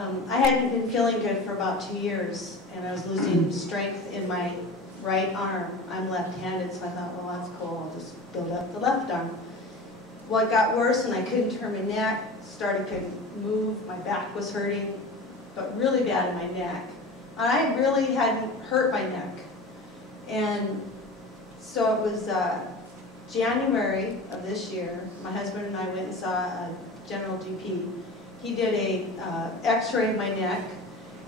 I hadn't been feeling good for about 2 years, and I was losing strength in my right arm. I'm left-handed, so I thought, well, that's cool. I'll just build up the left arm. Well, it got worse, and I couldn't turn my neck, couldn't move. My back was hurting, but really bad in my neck. And I really hadn't hurt my neck. And so it was January of this year. My husband and I went and saw a general GP. He did a x-ray of my neck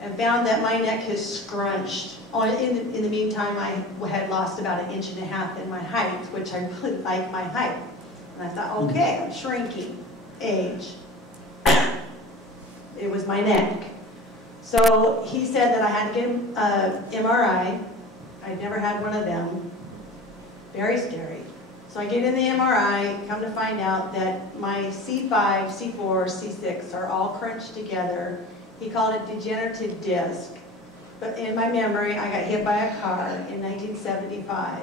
and found that my neck has scrunched. In the meantime, I had lost about 1.5 inches in my height, which I really like my height. And I thought, okay, I'm shrinking. Age. It was my neck. So he said that I had to get an MRI. I'd never had one of them. Very scary. So I get in the MRI, come to find out that my C5, C4, C6 are all crunched together. He called it degenerative disc. But in my memory, I got hit by a car in 1975.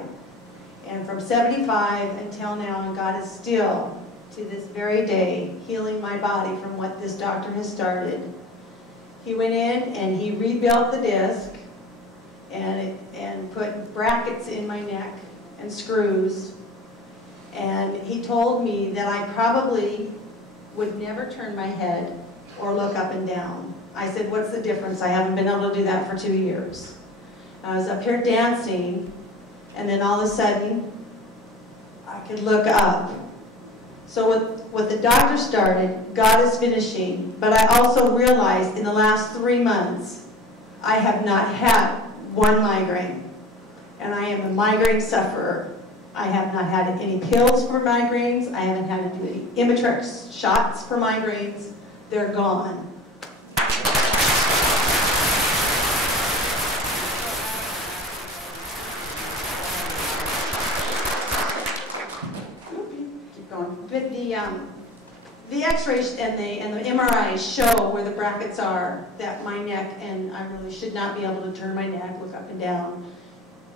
And from 75 until now, and God is still, to this very day, healing my body from what this doctor has started. He went in and he rebuilt the disc and put brackets in my neck and screws. And he told me that I probably would never turn my head or look up and down. I said, what's the difference? I haven't been able to do that for 2 years. I was up here dancing, and then all of a sudden, I could look up. So what the doctor started, God is finishing. But I also realized in the last 3 months, I have not had one migraine. And I am a migraine sufferer. I have not had any pills for migraines. I haven't had to do any Imitrex shots for migraines. They're gone. Keep going. But the X-rays and the MRIs show where the brackets are, that my neck, and I really should not be able to turn my neck, look up and down.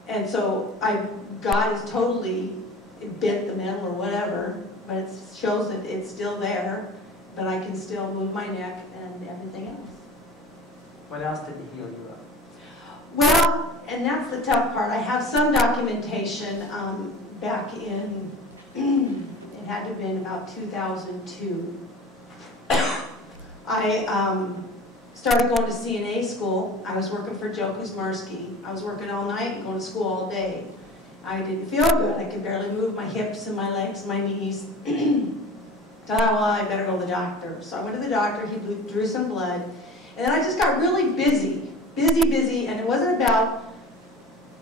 And so God has totally bent the metal or whatever, but it shows that it's still there, but I can still move my neck and everything else. What else did he heal you of? Well, and that's the tough part. I have some documentation back in, it had to have been about 2002. I started going to CNA school. I was working for Joe Kuzmarski. I was working all night and going to school all day. I didn't feel good. I could barely move my hips and my legs and my knees. Thought, well, I better go to the doctor. So I went to the doctor. He drew some blood. And then I just got really busy. Busy. And it wasn't about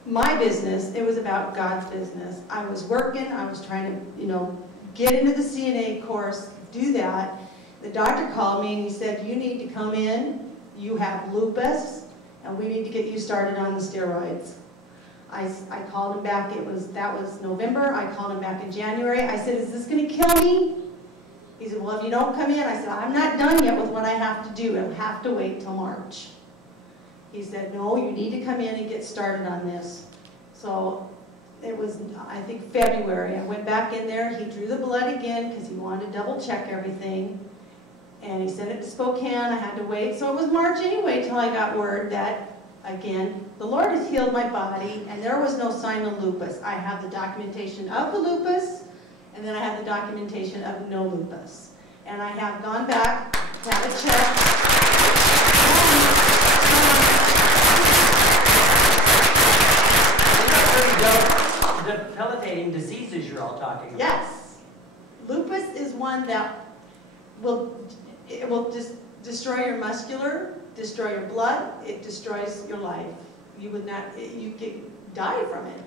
my business. It was about God's business. I was working. I was trying to, get into the CNA course, do that. The doctor called me and he said, you need to come in, you have lupus, and we need to get you started on the steroids. I called him back, that was November, I called him back in January. I said, is this going to kill me? He said, well, if you don't come in, I said, I'm not done yet with what I have to do. It'll have to wait till March. He said, no, you need to come in and get started on this. So it was, I think, February. I went back in there, he drew the blood again because he wanted to double check everything. And he sent it to Spokane. I had to wait. So it was March anyway till I got word that, again, the Lord has healed my body and there was no sign of lupus. I have the documentation of the lupus, and then I have the documentation of no lupus. And I have gone back, had a check. The debilitating diseases you're all talking about. Yes. Lupus is one that will just destroy your muscular, destroy your blood, it destroys your life. You could die from it.